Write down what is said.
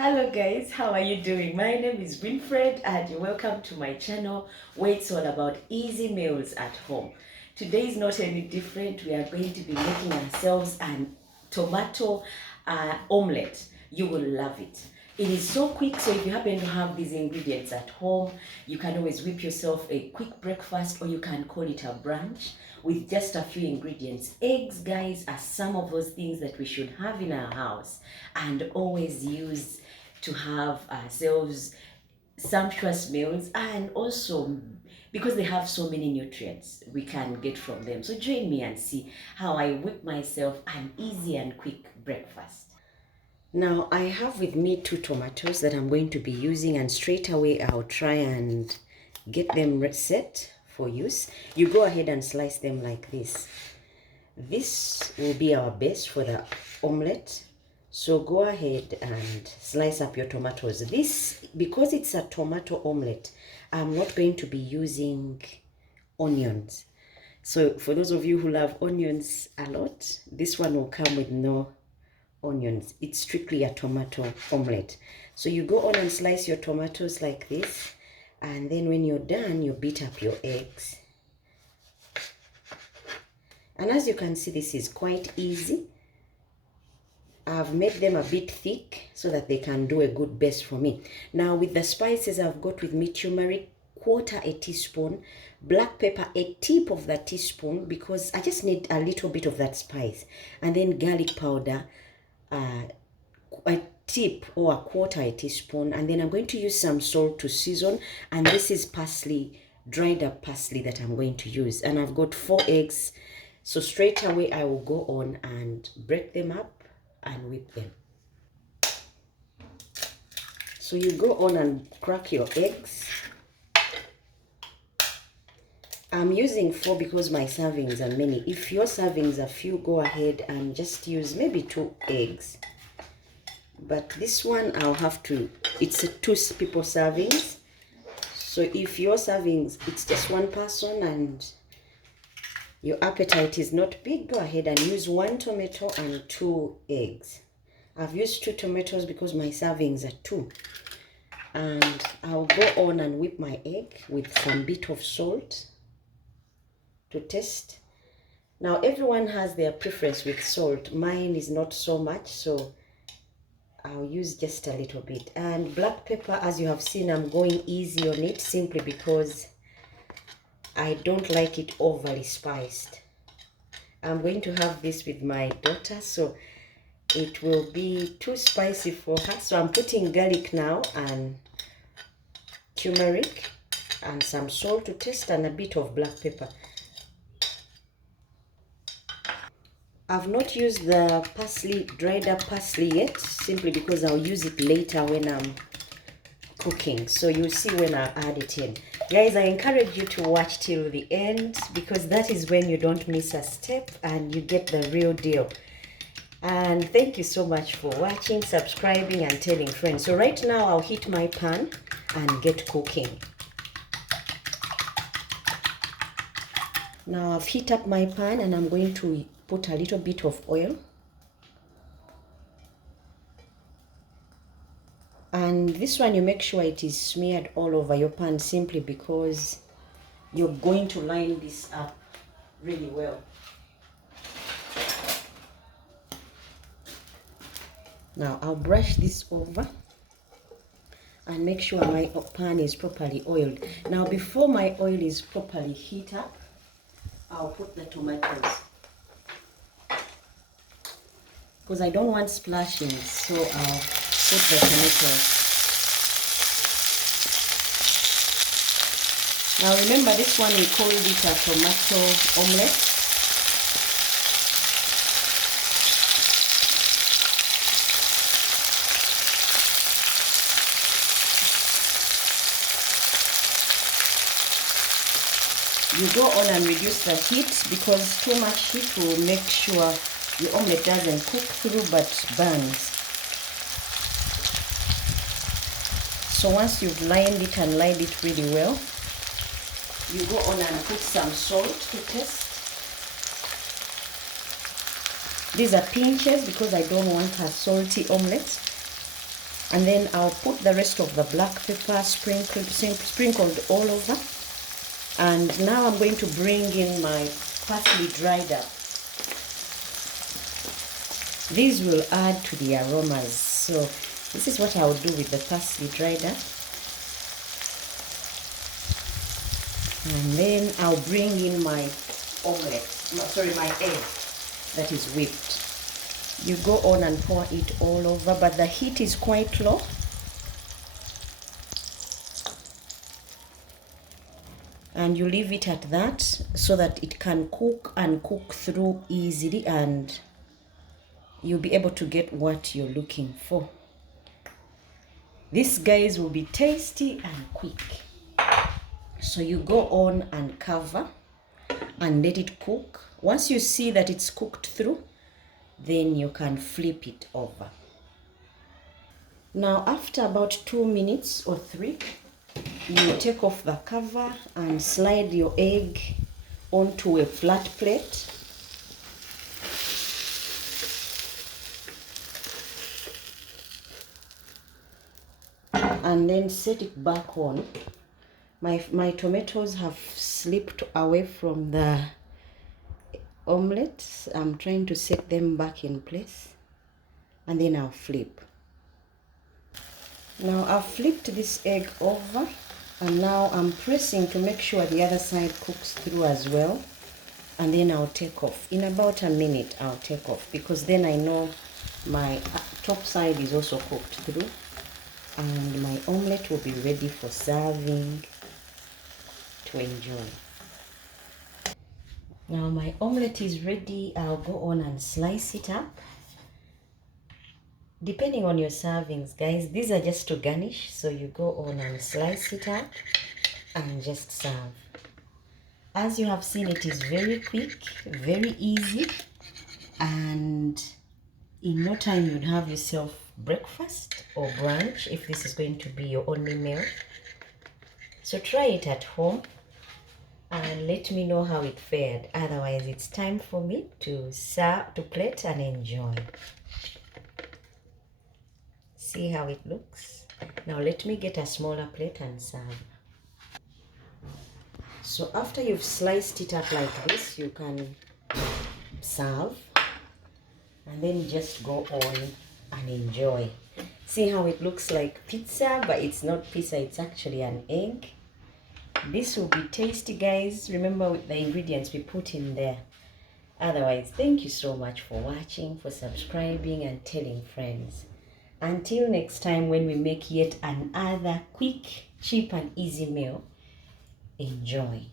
Hello guys, how are you doing? My name is Winfred and you're welcome to my channel where it's all about easy meals at home. Today is not any different. We are going to be making ourselves an tomato omelette. You will love it. It is so quick, so if you happen to have these ingredients at home, you can always whip yourself a quick breakfast, or you can call it a brunch with just a few ingredients. Eggs, guys, are some of those things that we should have in our house and always use to have ourselves sumptuous meals, and also because they have so many nutrients we can get from them. So join me and see how I whip myself an easy and quick breakfast. Now I have with me 2 tomatoes that I'm going to be using, and straight away I'll try and get them set for use. You go ahead and slice them like this. This will be our base for the omelette. So go ahead and slice up your tomatoes. This, because it's a tomato omelette, I'm not going to be using onions. So for those of you who love onions a lot, this one will come with no onions. It's strictly a tomato omelette. So you go on and slice your tomatoes like this, and then when you're done, you beat up your eggs. And as you can see, this is quite easy. I've made them a bit thick so that they can do a good base for me. Now with the spices, I've got with me turmeric, 1/4 teaspoon, black pepper, a tip of that teaspoon, because I just need a little bit of that spice, and then garlic powder, a tip or 1/4 teaspoon, and then I'm going to use some salt to season, and this is parsley, dried up parsley that I'm going to use, and I've got 4 eggs. So straight away I will go on and break them up and whip them. So you go on and crack your eggs. I'm using 4 because my servings are many. If your servings are few, go ahead and just use maybe 2 eggs. But this one I'll have to, it's a 2 people servings. So if your servings, it's just 1 person and your appetite is not big, go ahead and use 1 tomato and 2 eggs. I've used 2 tomatoes because my servings are 2. And I'll go on and whip my egg with some bit of salt to taste. Now everyone has their preference with salt. Mine is not so much, so I'll use just a little bit. And black pepper, as you have seen, I'm going easy on it simply because I don't like it overly spiced. I'm going to have this with my daughter, so it will be too spicy for her. So I'm putting garlic now, and turmeric, and some salt to taste, and a bit of black pepper. I've not used the parsley, dried up parsley yet, simply because I'll use it later when I'm cooking. So you'll see when I add it in. Guys, I encourage you to watch till the end, because that is when you don't miss a step and you get the real deal. And thank you so much for watching, subscribing, and telling friends. So right now I'll heat my pan and get cooking. Now I've heated up my pan and I'm going to put a little bit of oil. And this one, you make sure it is smeared all over your pan, simply because you're going to line this up really well. Now I'll brush this over and make sure my pan is properly oiled. Now before my oil is properly heated up, I'll put the tomatoes, because I don't want splashing, so I'll put the tomatoes. Now remember, this one we call it a tomato omelette. You go on and reduce the heat, because too much heat will make sure the omelette doesn't cook through but burns. So once you've lined it and lined it really well, you go on and put some salt to taste. These are pinches because I don't want a salty omelette. And then I'll put the rest of the black pepper sprinkled all over. And now I'm going to bring in my parsley dried up. These will add to the aromas. So this is what I'll do with the parsley dried up. And then I'll bring in my my egg that is whipped. You go on and pour it all over, but the heat is quite low. And you leave it at that so that it can cook and cook through easily, and you'll be able to get what you're looking for. These guys will be tasty and quick. So you go on and cover and let it cook. Once you see that it's cooked through, then you can flip it over. Now after about 2 minutes or 3, you take off the cover and slide your egg onto a flat plate. And then set it back on. My tomatoes have slipped away from the omelette. I'm trying to set them back in place, and then I'll flip. Now I've flipped this egg over, and now I'm pressing to make sure the other side cooks through as well, and then I'll take off. In about a minute I'll take off, because then I know my top side is also cooked through, and my omelette will be ready for serving to enjoy. Now my omelette is ready. I'll go on and slice it up. Depending on your servings, guys, these are just to garnish, so you go on and slice it up and just serve. As you have seen, it is very quick, very easy, and in no time you'd have yourself breakfast or brunch if this is going to be your only meal. So try it at home and let me know how it fared. Otherwise, it's time for me to serve, to plate and enjoy. See how it looks? Now let me get a smaller plate and serve. So after you've sliced it up like this, you can serve and then just go on and enjoy. See how it looks like pizza, but it's not pizza, it's actually an egg. This will be tasty, guys. Remember with the ingredients we put in there. Otherwise, thank you so much for watching, for subscribing and telling friends. Until next time, when we make yet another quick, cheap and easy meal, enjoy.